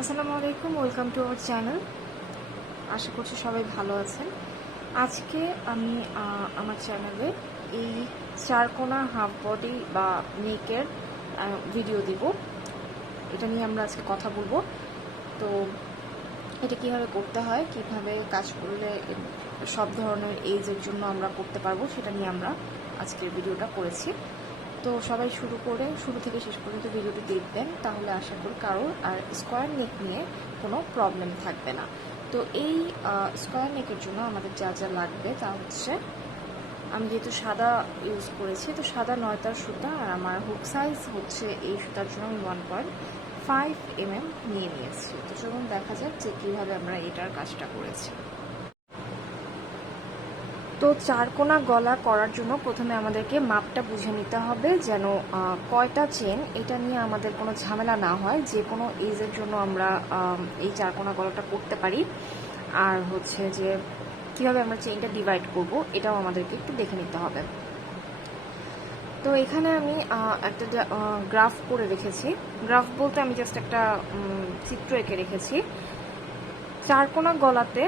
আসসালামু আলাইকুম, welcome to our channel. আশা করছি সবাই ভালো আছেন। আজকে আমি আমার চ্যানেলে এই চারকোনা হাফ বডি বা নেকের ভিডিও দিব। এটা নিয়ে আমরা আজকে কথা বলবো। তো এটা কিভাবে করতে হয়, কিভাবে কাজ করলে সব ধরনের এইজের জন্য আমরা করতে পারবো, সেটা নিয়ে আমরা আজকের ভিডিওটা করেছি। তো সবাই শুরু থেকে শেষ পর্যন্ত ভিডিওটি দেখবেন, তাহলে আশা করি কারোর আর স্কোয়ার নেক নিয়ে কোনো প্রবলেম থাকবে না। তো এই স্কোয়ার নেকের জন্য আমাদের যা যা লাগবে তা হচ্ছে, আমি যেহেতু সাদা ইউজ করেছি, তো সাদা 9 সুতা, আর আমার হুক সাইজ হচ্ছে এই সুতার জন্য আমি 1.5 mm নিয়ে নিয়েছি। তো চলুন দেখা যাক যে কীভাবে আমরা এটার কাজটা করেছি। তো চারকোনা গলা করার জন্য প্রথমে আমাদেরকে মাপটা বুঝে নিতে হবে, যেন কয়টা চেন, এটা নিয়ে আমাদের কোনো ঝামেলা না হয়। যে কোনো এজের জন্য আমরা এই চারকোনা গলাটা করতে পারি। আর হচ্ছে যে কীভাবে আমরা চেনটা ডিভাইড করব, এটাও আমাদেরকে একটু দেখে নিতে হবে। তো এখানে আমি একটা গ্রাফ করে রেখেছি। গ্রাফ বলতে আমি জাস্ট একটা চিত্র এঁকে রেখেছি। চারকোনা গলাতে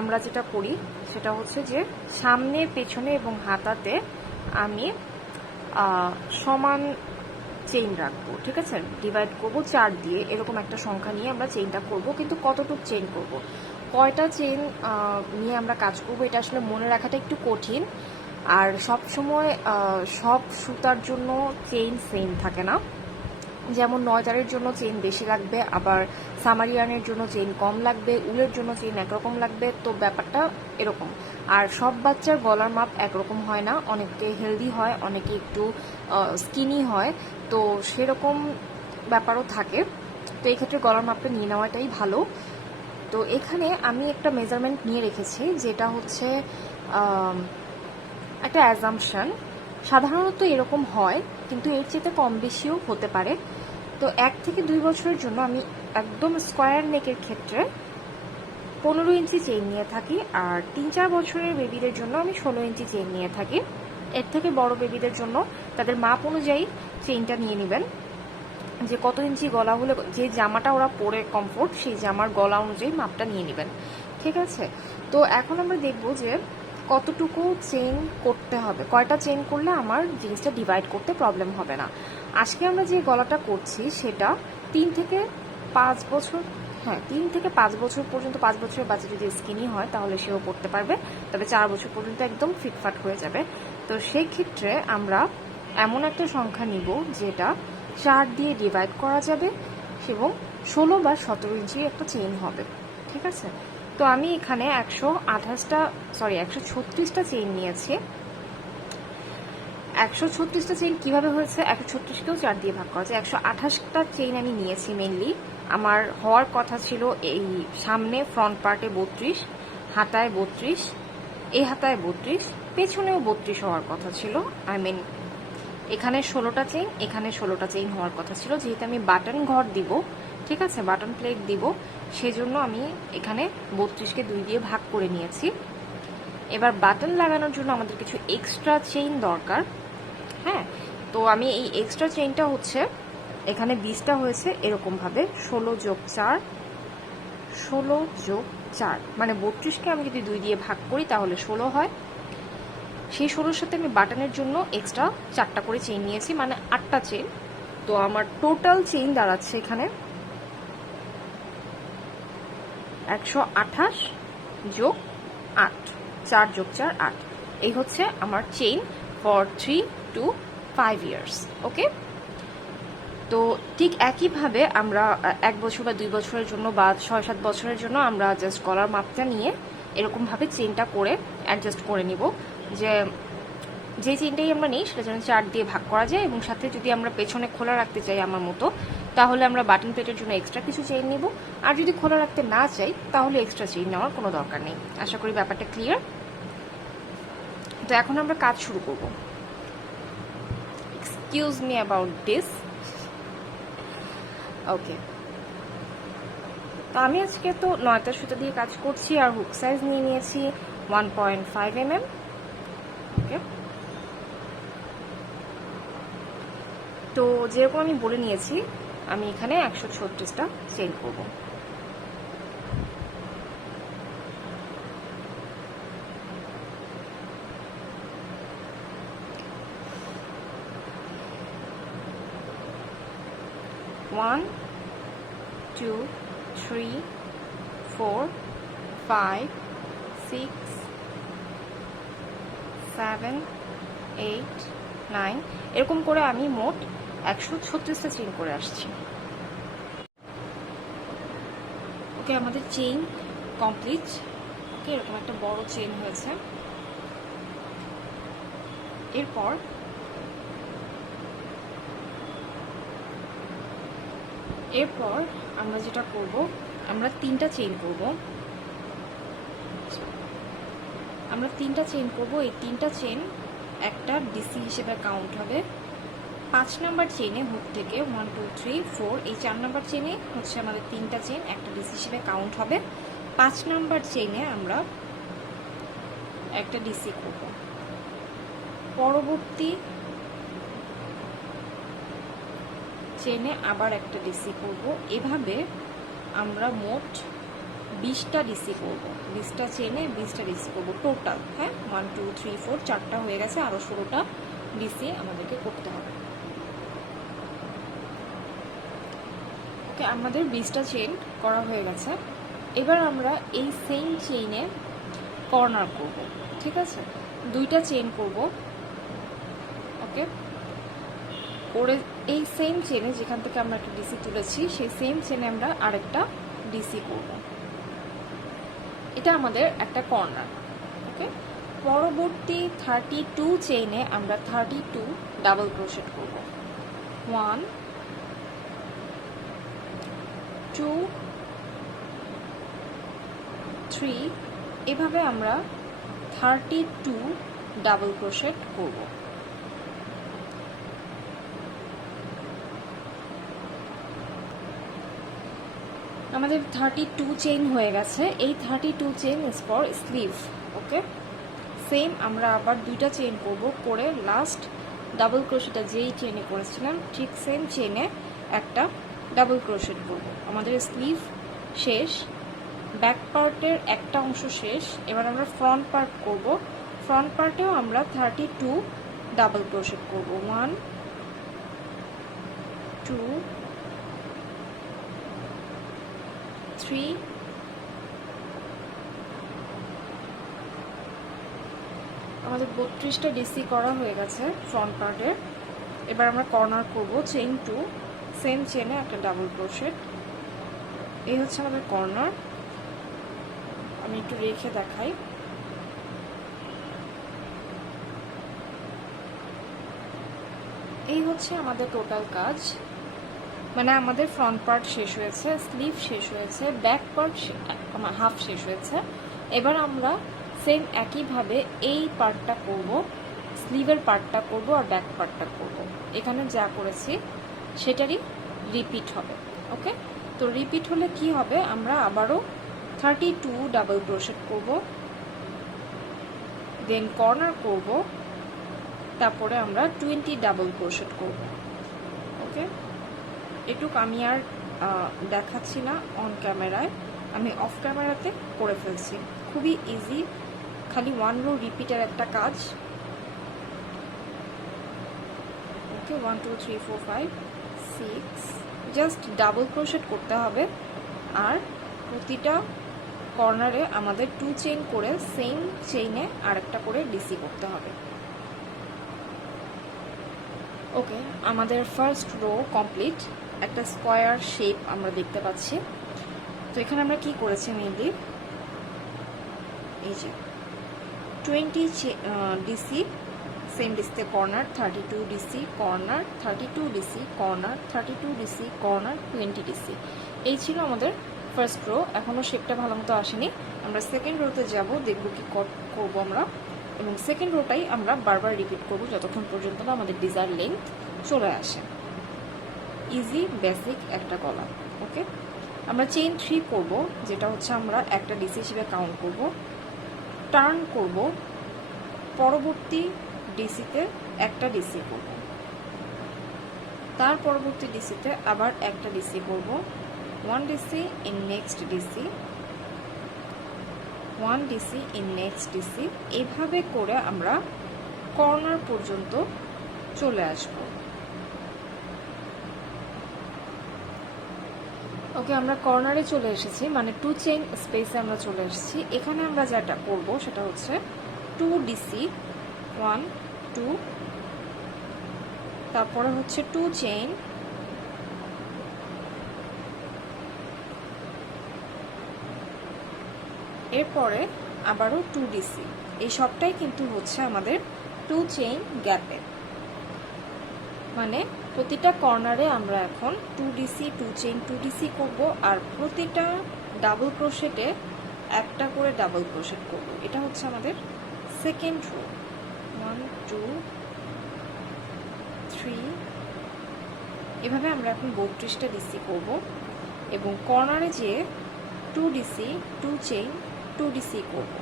আমরা যেটা করি সেটা হচ্ছে যে সামনে, পেছনে এবং হাতাতে আমি সমান চেইন রাখবো, ঠিক আছে। ডিভাইড করব 4 দিয়ে, এরকম একটা সংখ্যা নিয়ে আমরা চেইনটা করব। কিন্তু কতটুকু চেইন করব, কয়টা চেইন নিয়ে আমরা কাজ করব, এটা আসলে মনে রাখাটা একটু কঠিন। আর সব সময় সব সুতার জন্য চেইন সেম থাকে না। যেমন 9 জন্য চেইন বেশি লাগবে, আবার সামারিয়ানের জন্য চেইন কম লাগবে, উলের জন্য চেইন একরকম লাগবে। তো ব্যাপারটা এরকম। আর সব বাচ্চার গলার মাপ একরকম হয় না, অনেকে হেলদি হয়, অনেকে একটু স্কিনি হয়। তো সেরকম ব্যাপারও থাকে। তো এই ক্ষেত্রে গলার মাপটা নিয়ে নেওয়াটাই ভালো। তো এখানে আমি একটা মেজারমেন্ট নিয়ে রেখেছি, যেটা হচ্ছে একটা অ্যাজাম্পশন। সাধারণত এরকম হয়, কিন্তু এর চেয়ে কম বেশিও হতে পারে। তো 1 থেকে 2 বছরের জন্য আমি একদম স্কোয়ার নেকের ক্ষেত্রে 15 ইঞ্চি চেইন নিয়ে থাকি, আর 3-4 বছরের বেবিদের জন্য আমি 16 ইঞ্চি চেইন নিয়ে থাকি। এর থেকে বড় বেবিদের জন্য তাদের মাপ অনুযায়ী চেইনটা নিয়ে নেবেন, যে কত ইঞ্চি গলা হলে যে জামাটা ওরা পরে কমফোর্ট, সেই জামার গলা অনুযায়ী মাপটা নিয়ে নেবেন, ঠিক আছে। তো এখন আমরা দেখব যে কতটুকু চেইন করতে হবে, কয়টা চেইন করলে আমার জিনিসটা ডিভাইড করতে প্রবলেম হবে না। আজকে আমরা যে গলাটা করছি সেটা 3 থেকে 5 বছর, 3 থেকে 5 বছর পর্যন্ত। 5 বছরের বাচ্চা যদি স্কিনি হয় তাহলে সেও পড়তে পারবে, তবে 4 বছর পর্যন্ত একদম ফিটফাট হয়ে যাবে। তো সেই ক্ষেত্রে আমরা এমন একটা সংখ্যা নিব যেটা 4 দিয়ে ডিভাইড করা যাবে এবং 16 বা 17 ইঞ্চি একটা চেইন হবে, ঠিক আছে। তো আমি এখানে 136টা চেইন নিয়েছি। 136টা চেইন কিভাবে হয়েছে, 136কেও 4 দিয়ে ভাগ করা যায়। 128টা চেইন আমি নিয়েছি। মেনলি আমার হওয়ার কথা ছিল এই সামনে ফ্রন্ট পার্টে 32, হাতায় 32, এই হাতায় 32, পেছনেও 32 হওয়ার কথা ছিল। এখানে 16টা চেইন, এখানে 16টা চেইন হওয়ার কথা ছিল। যেহেতু আমি বাটন ঘর দিব, ঠিক আছে, বাটন প্লেট দিব, সেজন্য আমি এখানে 32কে 2 দিয়ে ভাগ করে নিয়েছি। এবার বাটন লাগানোর জন্য আমাদের কিছু এক্সট্রা চেইন দরকার। তো আমি এই এক্সট্রা চেইনটা হচ্ছে, এখানে 20টা হয়েছে এরকমভাবে, 16 যোগ 4, 16 যোগ 4 মানে 32কে আমি যদি 2 দিয়ে ভাগ করি তাহলে 16 হয়। সেই 16-র সাথে আমি বাটনের জন্য এক্সট্রা 4টা করে চেইন নিয়েছি, মানে 8টা চেইন। তো আমার টোটাল চেইন দাঁড়াচ্ছে এখানে 128 যোগ 8, 4 যোগ 4 8। এই হচ্ছে আমার চেইন ফর 3 to 5 ইয়ার্স। ওকে, তো ঠিক একইভাবে আমরা 1 বছর বা 2 বছরের জন্য বা 6-7 বছরের জন্য আমরা জাস্ট গলার মাপটা নিয়ে এরকমভাবে চেইনটা করে অ্যাডজাস্ট করে নিব, যে চেইনটাই আমরা নিই সেটা যেন 4 দিয়ে ভাগ করা যায়। এবং সাথে যদি আমরা পেছনে খোলা রাখতে চাই আমার মতো, তাহলে আমরা বাটন প্লেটের জন্য এক্সট্রা কিছু চেইন নিব। আর যদি খোলা রাখতে না চাই তাহলে এক্সট্রা চেইন নেওয়ার কোনো দরকার নেই। আশা করি ব্যাপারটা ক্লিয়ার। তো এখন আমরা কাজ শুরু করব। Excuse me about this. Okay, তো আমি আজকে তো 9টা সুতা দিয়ে কাজ করছি, আর হুক সাইজ নিয়ে নিয়েছি 1.5 mm। ওকে, তো যেরকম আমি বলে নিয়েছি আমি এখানে 136টা চেইন করব। ওয়ান, 2, 3, 4, 5, 6, 7, 8, 9 এরকম করে আমি মোট 136টা চেইন করে আসছি। ওকে, আমাদের চেইন কমপ্লিট। ওকে, এরকম একটা বড় চেইন হয়েছে। এরপর আমরা যেটা করব, আমরা 3টা চেইন করব। এই 3টা চেইন একটা ডিসি হিসেবে কাউন্ট হবে। 5 নাম্বার চেইনে হুক থেকে 1, 2, 3, 4 এই 4 নাম্বার চেইনে হচ্ছে আমাদের 3টা চেইন একটা ডিসি হিসেবে কাউন্ট হবে। 5 নাম্বার চেইনে আমরা একটা ডিসি করব। পরবর্তী চেইনে আবার একটা ডিসি করব। এভাবে আমরা মোট 20টা ডিসি করব। 20টা চেইনে 20টা ডিসি করব টোটাল। হ্যাঁ, 1, 2, 3, 4 4টা হয়ে গেছে, আরও 16টা ডিসি আমাদেরকে করতে হবে। ওকে, আমাদের 20টা চেইন করা হয়ে গেছে। এবার আমরা এই সেম চেইনে কর্নার করব। ঠিক আছে, 2টা চেইন করব। ওকে, করে এই সেম চেইনে যেখান থেকে আমরা একটা ডিসি তুলেছি সেই সেম চেইনে আমরা আরেকটা ডিসি করব। এটা আমাদের একটা কর্নার। ওকে, পরবর্তী 32 চেইনে আমরা 32 ডাবল ক্রোশেট করব। 1, 2, 3 এভাবে আমরা 32 ডাবল ক্রোশেট করব। আমাদের 32 চেইন হয়ে গেছে। এই 32 chain is for sleeve. Okay, same আমরা আবার 2টা চেইন করব, করে লাস্ট ডাবল ক্রোশেটটা যেই চেইনে করেছিলাম ঠিক সেম চেইনে একটা ডাবল ক্রোশেট করব। আমাদের স্লিভ শেষ, ব্যাক পার্টের একটা অংশ শেষ। এবার আমরা ফ্রন্ট পার্ট করব। ফ্রন্ট পার্টেও আমরা 32 ডাবল ক্রোশেট করব। 1, 2, 3, আমাদের 32টা ডিসি করা হয়ে গেছে ফ্রন্ট পার্টে। এবার আমরা কর্নার করব। চেইন 2, সেম চেইনে একটা ডাবল ক্রোশেট। এই হচ্ছে আমাদের কর্নার। আমি একটু রেখে দেখাই। এই হচ্ছে আমাদের টোটাল কাজ। মানে আমাদের ফ্রন্ট পার্ট শেষ হয়েছে, স্লিভ শেষ হয়েছে, ব্যাক পার্ট হাফ শেষ হয়েছে। এবার আমরা সেম একইভাবে এই পার্টটা করব, স্লিভের পার্টটা করব আর ব্যাক পার্টটা করব। এখানে যা করেছি সেটারই রিপিট হবে। ওকে, তো রিপিট হলে কি হবে, আমরা আবারও 32 ডাবল ক্রোশেট করব, দেন কর্নার করব, তারপরে আমরা 20 ডাবল ক্রোশেট করব। ওকে, এটুক আমি আর দেখাচ্ছি না অন ক্যামেরায়, আমি অফ ক্যামেরাতে করে ফেলছি। খুবই ইজি, খালি 1 রো রিপিটের একটা কাজ। ওকে, 1, 2, 3, 4, 5, 6 জাস্ট ডাবল ক্রোশেট করতে হবে। আর প্রতিটা কর্নারে আমাদের 2 চেইন করে সেম চেইনে আরেকটা করে ডিসি করতে হবে। ওকে, আমাদের ফার্স্ট রো কমপ্লিট। একটা স্কোয়ার শেপ আমরা দেখতে পাচ্ছি। তো এখানে আমরা কি করেছি মেইনলি, এই যে 20 ডিসি, সেম ডিসিতে corner, 32 DC corner, 32 DC corner, 32 DC corner, 20 DC. এই ছিল আমাদের ফার্স্ট রো। এখনও শেপটা ভালো মতো আসেনি। আমরা সেকেন্ড রোতে যাব, দেখব কি করবো আমরা, এবং সেকেন্ড রোটাই আমরা বারবার রিপিট করব যতক্ষণ পর্যন্ত না আমাদের ডিজায়ার লেন্থ চলে আসে। ইজি বেসিক একটা গলা। ওকে, আমরা চেইন 3 করব, যেটা হচ্ছে আমরা একটা ডিসি হিসেবে কাউন্ট করব, টার্ন করব, পরবর্তী ডিসিতে একটা ডিসি করব, তার পরবর্তী ডিসিতে আবার একটা ডিসি করব, 1 DC in next DC, 1 DC in next DC. এভাবে করে আমরা কর্নার পর্যন্ত চলে আসব। ওকে, আমরা কর্নারে চলে এসেছি, মানে 2 চেইন স্পেসে আমরা চলে এসেছি। এখানে আমরা যেটা করব সেটা হচ্ছে 2 ডিসি, 1 2, তারপরে হচ্ছে 2 চেইন, এরপরে আবারও 2 ডিসি। এই সবটাই কিন্তু হচ্ছে আমাদের 2 চেইন গ্যাপে, মানে প্রতিটা কর্নারে আমরা এখন 2 ডিসি 2 চেইন 2 ডিসি করব, আর প্রতিটা ডাবল ক্রোশেটে একটা করে ডাবল ক্রোশেট করব। এটা হচ্ছে আমাদের সেকেন্ড রো। 1 2 3, এভাবে আমরা এখন 32টা ডিসি করব এবং কর্নারে যেয়ে 2 ডিসি 2 চেইন 2 ডিসি করব।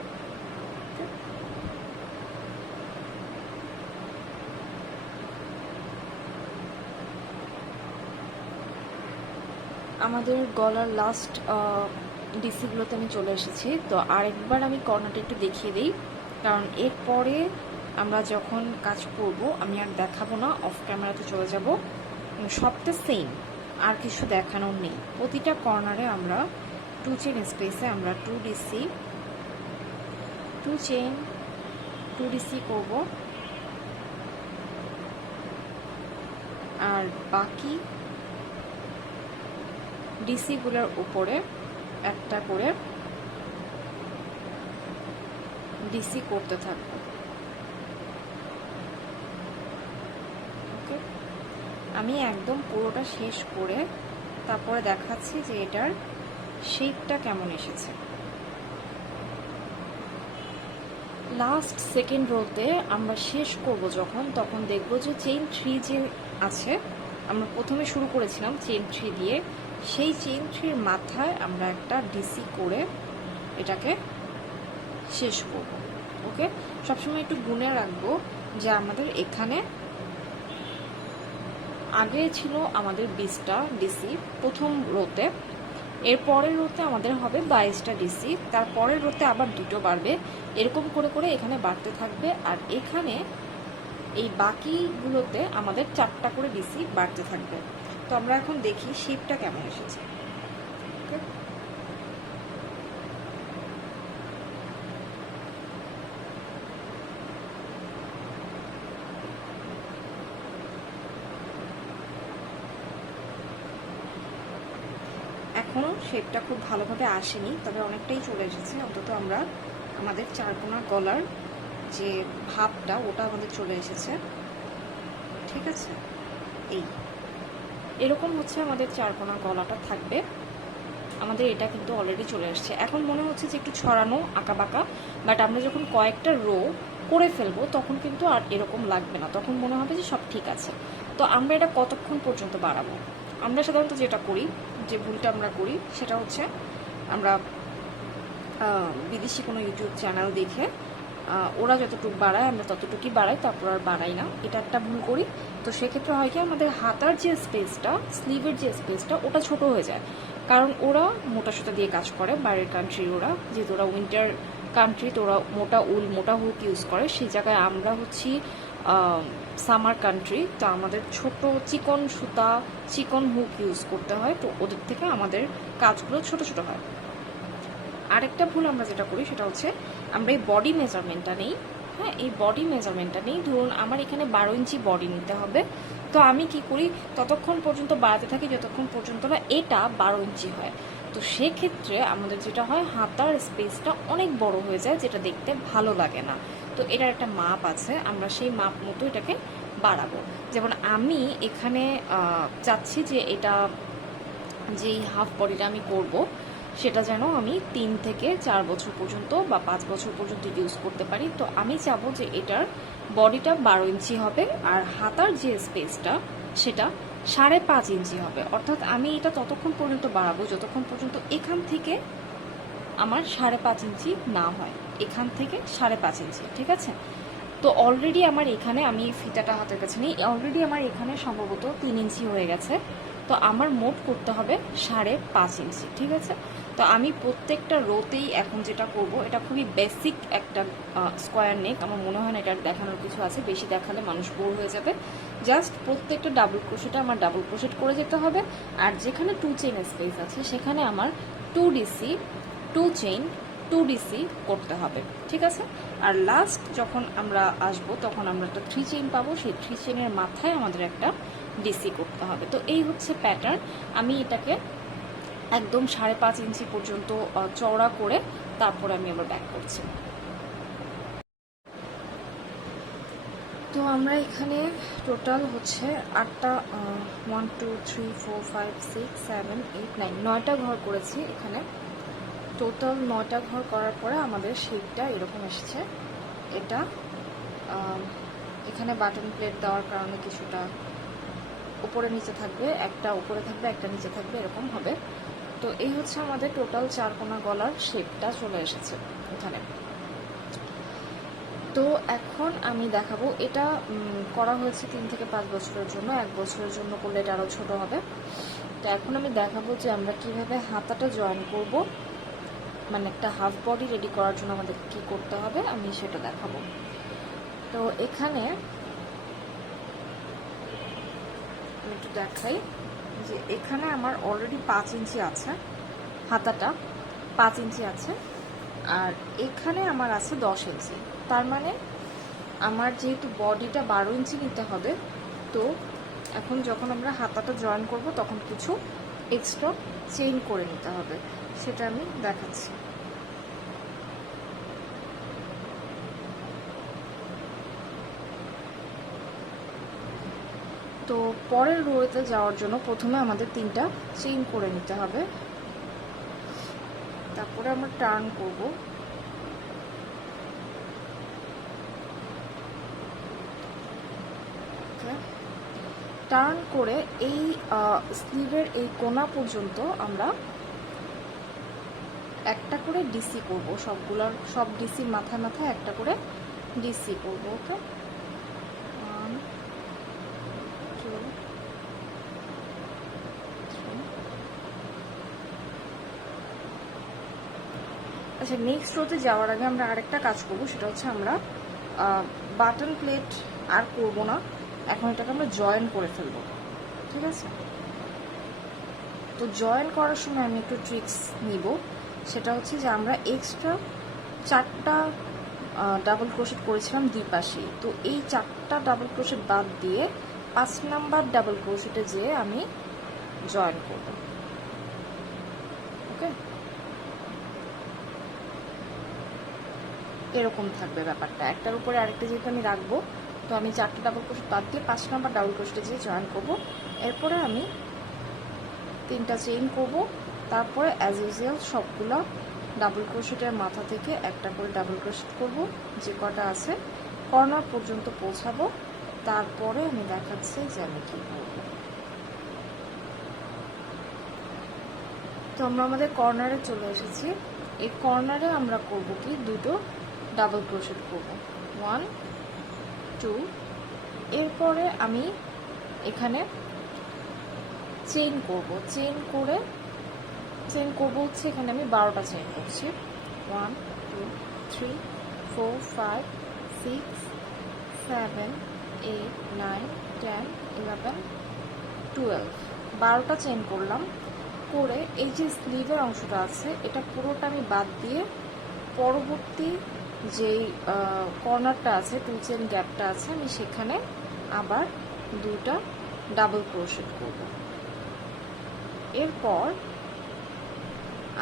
আমাদের গলার লাস্ট ডিসিগুলোতে আমি চলে এসেছি। তো আরেকবার আমি কর্নারটা একটু দেখিয়ে দিই, কারণ এরপরে আমরা যখন কাজ করব আমি আর দেখাবো না, অফ ক্যামেরাতে চলে যাব। সবটা সেম, আর কিছু দেখানোর নেই। প্রতিটা কর্নারে আমরা 2 চেইন স্পেসে আমরা 2 ডিসি 2 চেইন 2 ডিসি করব, আর বাকি ডিসিগুলোর উপরে একটা করে ডিসি করতে থাকবো। ওকে, আমি একদম পুরোটা শেষ করে তারপরে দেখাচ্ছি যে এটার শেপটা কেমন এসেছে। লাস্ট সেকেন্ড রোতে আমরা শেষ করব যখন, তখন দেখব যে চেইন 3 যে আছে, আমরা প্রথমে শুরু করেছিলাম চেইন 3 দিয়ে, সেই চেইন 3-র মাথায় আমরা একটা ডিসি করে এটাকে শেষ করব। ওকে, সবসময় একটু গুনে রাখবো যে আমাদের এখানে আগে ছিল আমাদের 20টা ডিসি প্রথম রোতে, এর পরের রোতে আমাদের হবে 22টা ডিসি, তারপরের রোতে আবার 2টো বাড়বে, এরকম করে করে এখানে বাড়তে থাকবে। আর এখানে এই বাকিগুলোতে আমাদের 4টা করে ডিসি বাড়তে থাকবে। তো আমরা এখন দেখি শেপটা কেমন এসেছে। ওকে, এখনও শেপটা খুব ভালোভাবে আসেনি, তবে অনেকটাই চলে এসেছে। অন্তত আমরা আমাদের চারকোনা গলার যে ভাবটা ওটা আমাদের চলে এসেছে। ঠিক আছে, এরকম হচ্ছে আমাদের চারকোনা গলাটা থাকবে। আমাদের এটা কিন্তু অলরেডি চলে আসছে। এখন মনে হচ্ছে যে একটু ছড়ানো আঁকা বাঁকা, বাট আমরা যখন কয়েকটা রো করে ফেলবো তখন কিন্তু আর এরকম লাগবে না, তখন মনে হবে যে সব ঠিক আছে। তো আমরা এটা কতক্ষণ পর্যন্ত বাড়াবো? আমরা সাধারণত যেটা করি, যে ভুলটা আমরা করি সেটা হচ্ছে আমরা বিদেশি কোনো ইউটিউব চ্যানেল দেখে ওরা যতটুকু বাড়ায় আমরা ততটুকুই বাড়াই, তারপর আর বাড়াই না। এটা একটা ভুল করি। তো সেক্ষেত্রে হয় কি, আমাদের হাতার যে স্পেসটা, স্লিভের যে স্পেসটা, ওটা ছোট হয়ে যায়, কারণ ওরা মোটা সুতা দিয়ে কাজ করে। বাইরের কান্ট্রি ওরা, যেহেতু ওরা উইন্টার কান্ট্রি, তো ওরা মোটা উল মোটা হুক ইউজ করে। সেই জায়গায় আমরা হচ্ছি সামার কান্ট্রি, তো আমাদের ছোট চিকন সুতা চিকন হুক ইউজ করতে হয়, তো ওদের থেকে আমাদের কাজগুলো ছোট ছোট হয়। আরেকটা ভুল আমরা যেটা করি সেটা হচ্ছে আমরা এই বডি মেজারমেন্টটা নেই। হ্যাঁ, এই বডি মেজারমেন্টটা নেই। ধরুন আমার এখানে 12 ইঞ্চি বডি নিতে হবে, তো আমি কি করি, ততক্ষণ পর্যন্ত বাড়াতে থাকি যতক্ষণ পর্যন্ত না এটা 12 ইঞ্চি হয়। তো সেক্ষেত্রে আমাদের যেটা হয়, হাতার স্পেসটা অনেক বড় হয়ে যায়, যেটা দেখতে ভালো লাগে না। তো এটার একটা মাপ আছে, আমরা সেই মাপ মতো এটাকে বাড়াবো। যেমন আমি এখানে চাচ্ছি যে এটা, যেই হাফ বডিটা আমি করব সেটা যেন আমি 3 থেকে 4 বছর পর্যন্ত বা 5 বছর পর্যন্ত ইউজ করতে পারি। তো আমি চাবো যে এটার বডিটা 12 ইঞ্চি হবে, আর হাতার যে স্পেসটা সেটা 5.5 ইঞ্চি হবে। অর্থাৎ আমি এটা ততক্ষণ পর্যন্ত বাড়াবো যতক্ষণ পর্যন্ত এখান থেকে আমার 5.5 ইঞ্চি না হয়, এখান থেকে 5.5 ইঞ্চি। ঠিক আছে, তো অলরেডি আমার এখানে, আমি ফিতাটা হাতের কাছে নিই, অলরেডি আমার এখানে সম্ভবত 3 ইঞ্চি হয়ে গেছে। তো আমার মোট করতে হবে 5.5 ইঞ্চি, ঠিক আছে। তো আমি প্রত্যেকটা রোতেই এখন যেটা করব, এটা খুবই বেসিক একটা স্কোয়ার নেক, আমার মনে হয় না এটার দেখানোর কিছু আছে, বেশি দেখালে মানুষ বোর হয়ে যাবে। জাস্ট প্রত্যেকটা ডাবল ক্রোশেটে আমার ডাবল ক্রোশেট করে যেতে হবে। আর যেখানে 2 চেইন স্পেস আছে সেখানে আমার 2 ডিসি 2 চেইন 2 ডিসি করতে হবে, ঠিক আছে। আর লাস্ট যখন আমরা আসব তখন আমরা একটা 3 চেইন পাবো, সেই 3 চেইনের মাথায় আমাদের একটা ডিসি করতে হবে। তো এই হচ্ছে প্যাটার্ন। আমি এটাকে একদম 5.5 ইঞ্চি পর্যন্ত চওড়া করে তারপরে আমি আবার ব্যাক করছি। তো আমরা এখানে টোটাল হচ্ছে 8টা 1 2 3 4 5 6 7 8 9 9টা ঘর করেছি এখানে। টোটাল 9টা ঘর করার পরে আমাদের শেপটা এরকম এসেছে। এটা এখানে বাটন প্লেট দেওয়ার কারণে কিছুটা উপরে নিচে থাকবে, একটা উপরে থাকবে একটা নিচে থাকবে, এরকম হবে। তো এই হচ্ছে আমাদের টোটাল 4 কোণা গলার শেপটা চলে এসেছে এখানে। তো এখন আমি দেখাবো, এটা করা হয়েছে 3 থেকে 5 বছরের জন্য, 1 বছরের জন্য করলে এটা আরও ছোটো হবে। তো এখন আমি দেখাবো যে আমরা কিভাবে হাতাটা জয়েন করব, মানে একটা হাফ বডি রেডি করার জন্য আমাদের কি করতে হবে আমি সেটা দেখাবো। তো এখানে আমি একটু দেখাই যে এখানে আমার অলরেডি 5 ইঞ্চি আছে, হাতাটা 5 ইঞ্চি আছে, আর এখানে আমার আছে 10 ইঞ্চি। তার মানে আমার যেহেতু বডিটা 12 ইঞ্চি নিতে হবে, তো এখন যখন আমরা হাতাটা জয়েন করব তখন কিছু এক্সট্রা চেইন করে নিতে হবে, সেটা আমি দেখাচ্ছি। তো পরের রোতে যাওয়ার জন্য প্রথমে আমাদের 3টা চেইন করে নিতে হবে, তারপরে আমরা টার্ন করব। টার্ন করে এই স্লিভের এই কোণা পর্যন্ত আমরা একটা করে ডিসি করব, সব ডিসির মাথায় মাথায় একটা করে ডিসি করব। ওকে, 1 2 3। আচ্ছা, নেক্সট রোতে যাওয়ার আগে আমরা আরেকটা কাজ করব, সেটা হচ্ছে আমরা বাটন প্লেট আর করব না, এখন এটাকে আমরা জয়েন করে ফেলব, ঠিক আছে। তো জয়েন করার সময় আমি একটু ট্রিক্স নিব, সেটা হচ্ছে যে আমরা এক্সট্রা 4টা ডাবল ক্রোশেট করেছিলাম দুই পাশেই, তো এই 4টা ডাবল ক্রোশেট বাদ দিয়ে 5 নাম্বার ডাবল ক্রোশেটে যেয়ে আমি জয়েন করব। ওকে, এরকম থাকবে ব্যাপারটা, একটার উপরে আরেকটা যেহেতু আমি রাখবো, তো আমি 4টা ডাবল ক্রোশেট বাদ দিয়ে 5 নাম্বার ডাবল ক্রোশেটে যেয়ে জয়েন করব। এরপরে আমি 3টা চেইন করব, তারপরে অ্যাজ ইউজুয়াল সবগুলো ডাবল ক্রোশেটের মাথা থেকে একটা করে ডাবল ক্রোশেট করব, যে কটা আছে কর্নার পর্যন্ত পৌঁছাবো। তারপরে আমি দেখাচ্ছি যে আমি কী করব। তো আমরা আমাদের কর্নারে চলে এসেছি। এই কর্নারে আমরা করব কি, 2টো ডাবল ক্রোশেট করব, 1 2। এরপরে আমি এখানে চেইন করব, চেইন করব হচ্ছে এখানে আমি 12টা চেইন করছি, 1 2 3 4 5 6 7 8 9 10 11 12, 12টা চেইন করলাম। করে এই যে স্লিভের অংশটা আছে এটা পুরোটা আমি বাদ দিয়ে পরবর্তী যেই কর্নারটা আছে 2 চেইন গ্যাপটা আছে আমি সেখানে আবার 2টা ডাবল ক্রোশেট করব। এরপর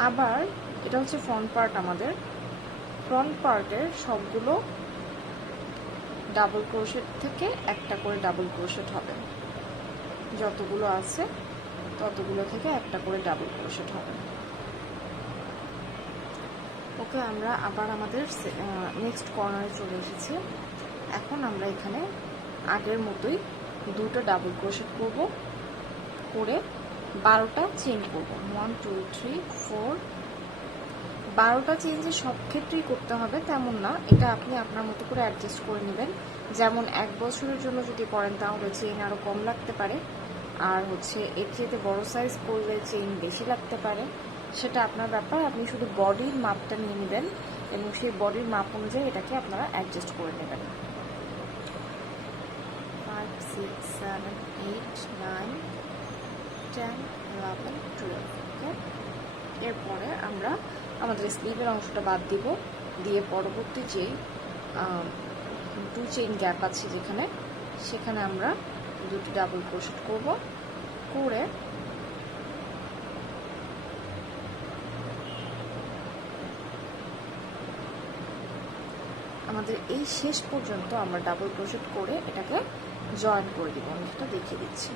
আবার এটা হচ্ছে ফ্রন্ট পার্ট, আমাদের ফ্রন্ট পার্টের সবগুলো ডাবল ক্রোশেট থেকে একটা করে ডাবল ক্রোশেট হবে, যতগুলো আছে ততগুলো থেকে একটা করে ডাবল ক্রোশেট হবে। ওকে, আমরা আবার আমাদের নেক্সট কর্নারে চলে এসেছি। এখন আমরা এখানে আগের মতোই 2টা ডাবল ক্রোশেট করব, করে 12টা চেইন করব, 1 2 3 4 12টা চেঞ্জে সব ক্ষেত্রেই করতে হবে তেমন না, এটা আপনি আপনার মতো করে অ্যাডজাস্ট করে নেবেন। যেমন 1 বছরের জন্য যদি করেন তাহলে চেইন আরও কম লাগতে পারে, আর হচ্ছে এর চেয়ে বড় সাইজ করলে চেইন বেশি লাগতে পারে, সেটা আপনার ব্যাপার। আপনি শুধু বডির মাপটা নিয়ে নেবেন এবং সেই বডির মাপ অনুযায়ী এটাকে আপনারা অ্যাডজাস্ট করে নেবেন। 5, 6, 7, 8, 9, 10, 11, 12। ওকে, এরপরে আমরা আমাদের স্লিভের অংশটা বাদ দিব, দিয়ে পরবর্তী যে 2 চেইন গ্যাপ আছে যেখানে, সেখানে আমরা 2টি ডাবল ক্রোশেট করব, করে আমাদের এই শেষ পর্যন্ত আমরা ডাবল ক্রোশেট করে এটাকে জয়েন করে দিব। আমি সেটা দেখিয়ে দিচ্ছি।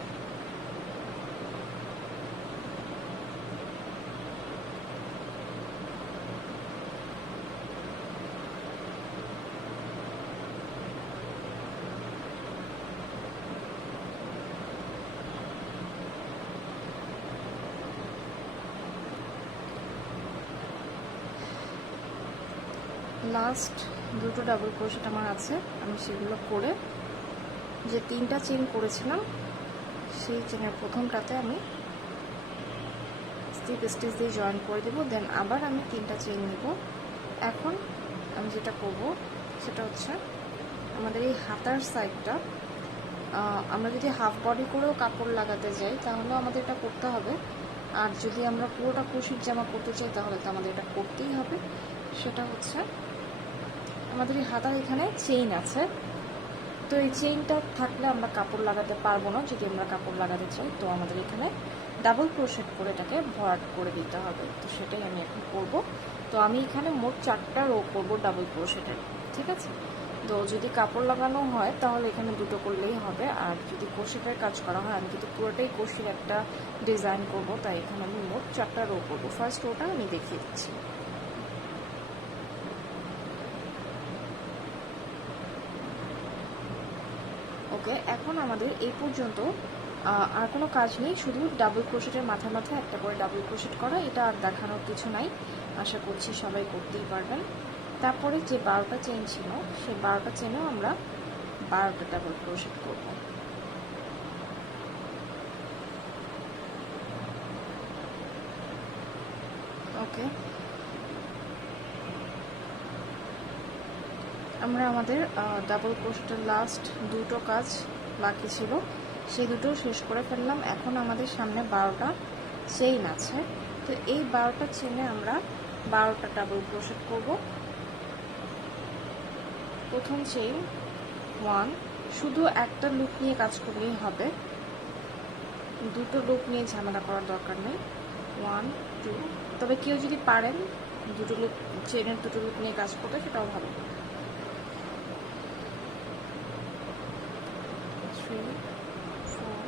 লাস্ট 2টো ডাবল ক্রোশেট আমার আছে, আমি সেগুলো করে যে 3টা চেইন করেছিলাম সেই চেনের প্রথমটাতে আমি স্লিপ স্টিচ দিয়ে জয়েন করে দেবো। দেন আবার আমি 3টা চেইন নেব। এখন আমি যেটা করব সেটা হচ্ছে আমাদের এই হাতার সাইডটা, আমরা যদি হাফ বডি করেও কাপড় লাগাতে যাই তাহলেও আমাদের এটা করতে হবে, আর যদি আমরা পুরোটা ক্রোশেট জামা করতে চাই তাহলে তো আমাদের এটা করতেই হবে। সেটা হচ্ছে আমাদের এই হাতার এখানে চেইন আছে, তো এই চেইনটা থাকলে আমরা কাপড় লাগাতে পারবো না। যদি আমরা কাপড় লাগাতে চাই তো আমাদের এখানে ডাবল ক্রোশেট করে এটাকে ভরাট করে দিতে হবে, তো সেটাই আমি এখন করব। তো আমি এখানে মোট 4টা রো করব ডাবল ক্রোশেটের, ঠিক আছে। তো যদি কাপড় লাগানো হয় তাহলে এখানে 2টো করলেই হবে, আর যদি ক্রোশেটের কাজ করা হয়, আমি কিন্তু পুরোটাই ক্রোশের একটা ডিজাইন করব, তাই এখানে আমি মোট 4টা রো করব। ফার্স্ট রোটা আমি দেখিয়ে দিচ্ছি। ওকে, এখন আমাদের এই পর্যন্ত আর কোনো কাজ নেই, শুধু ডাবল ক্রোশেটের মাথায় মাথায় একটা করে ডাবল ক্রোশেট করা, এটা আর দেখানোর কিছু নাই, আশা করছি সবাই করতেই পারবেন। তারপরে যে 12টা চেইন ছিল সেই 12টা চেনেও আমরা 12টা ডাবল ক্রোশেট করব। ওকে, আমরা আমাদের ডাবল ক্রোশেটের লাস্ট 2টো কাজ বাকি ছিল, সেই 2টো শেষ করে ফেললাম। এখন আমাদের সামনে 12টা চেইন আছে, তো এই 12টা চেইনে আমরা 12টা ডাবল ক্রোশেট করব। প্রথম চেইন 1, শুধু একটা লুপ নিয়ে কাজ করলেই হবে, 2টো লুপ নিয়ে ঝামেলা করার দরকার নেই। 1, 2, তবে কেউ যদি পারেন 2টো লুপ চেইনের 2টো লুপ নিয়ে কাজ করতে সেটাও ভালো। 3, 4,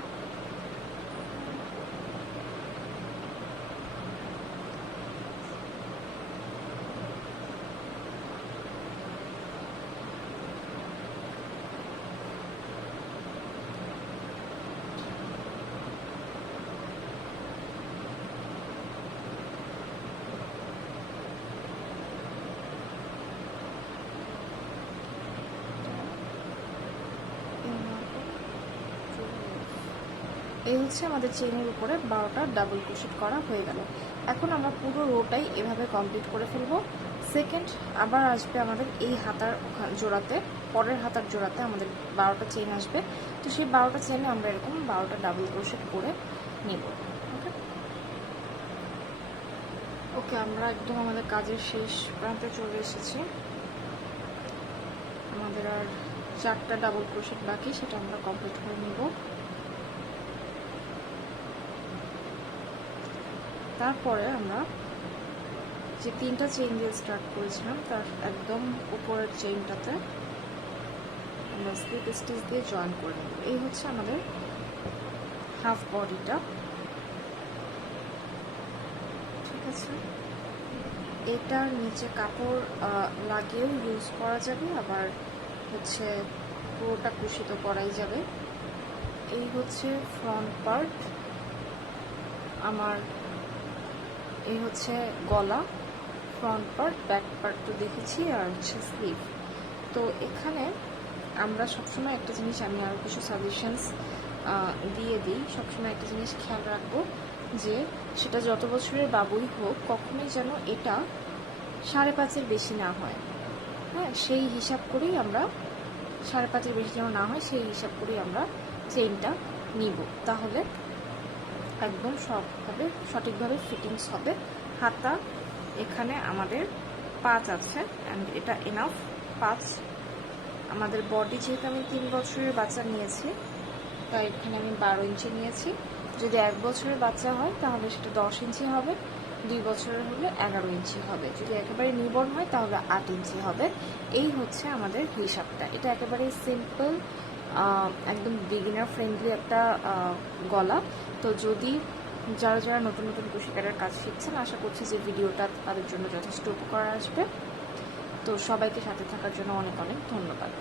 এই হচ্ছে আমাদের চেইনের উপরে 12টা ডাবল ক্রোশেট করা হয়ে গেল। এখন আমরা পুরো রোটাই এভাবে কমপ্লিট করে ফেলবো। সেকেন্ড আবার আসবে আমাদের এই হাতার জোড়াতে, পরের হাতার জোড়াতে আমাদের 12টা চেইন আসবে, তো সেই 12টা চেইনে আমরা এরকম 12টা ডাবল ক্রোশেট করে নেব। ওকে ওকে, আমরা একদম আমাদের কাজের শেষ প্রান্তে চলে এসেছি। আমাদের আর 4টা ডাবল ক্রোশেট বাকি, সেটা আমরা কমপ্লিট করে নেব। তারপরে আমরা যে 3টা চেইন দিয়ে স্টার্ট করেছিলাম তার একদম উপরের চেইনটাতে আমরা স্লিপ স্টিচ দিয়ে জয়েন করে নেব। এই হচ্ছে আমাদের হাফ বডিটা, ঠিক আছে। এটার নিচে কাপড় লাগিয়েও ইউজ করা যাবে, আবার হচ্ছে পুরোটা কুশিত করাই যাবে। এই হচ্ছে ফ্রন্ট পার্ট আমার, এই হচ্ছে গলা, ফ্রন্ট পার্ট, ব্যাক পার্ট তো দেখেছি, আর হচ্ছে স্লিভ। তো এখানে আমরা সবসময় একটা জিনিস, আমি আরও কিছু সাজেশনস দিয়ে দিই, সবসময় একটা জিনিস খেয়াল রাখবো যে সেটা যত বছরের বাবুই হোক, কখনোই যেন এটা 5.5-এর বেশি না হয়। হ্যাঁ, সেই হিসাব করেই আমরা 5.5-এর বেশি যেন না হয় সেই হিসাব করেই আমরা চেইনটা নিব, তাহলে একদম সঠিকভাবে ফিটিংস হবে। হাতা এখানে আমাদের 5 আছে, অ্যান্ড এটা এনাফ 5। আমাদের বডি যেহেতু আমি 3 বছরের বাচ্চা নিয়েছি, তাই এখানে আমি 12 ইঞ্চি নিয়েছি। যদি 1 বছরের বাচ্চা হয় তাহলে সেটা 10 ইঞ্চি হবে, 2 বছরের হলে 11 ইঞ্চি হবে, যদি একেবারে নিউবর্ন হয় তাহলে 8 ইঞ্চি হবে। এই হচ্ছে আমাদের হিসাবটা। এটা একেবারেই সিম্পল, একদম বিগিনার ফ্রেন্ডলি একটা গলা। তো যদি যারা নতুন নতুন কুশি কাটার কাজ শিখছেন, আশা করছি যে ভিডিওটা তাদের জন্য যথেষ্ট উপকার আসবে। তো সবাইকে সাথে থাকার জন্য অনেক অনেক ধন্যবাদ।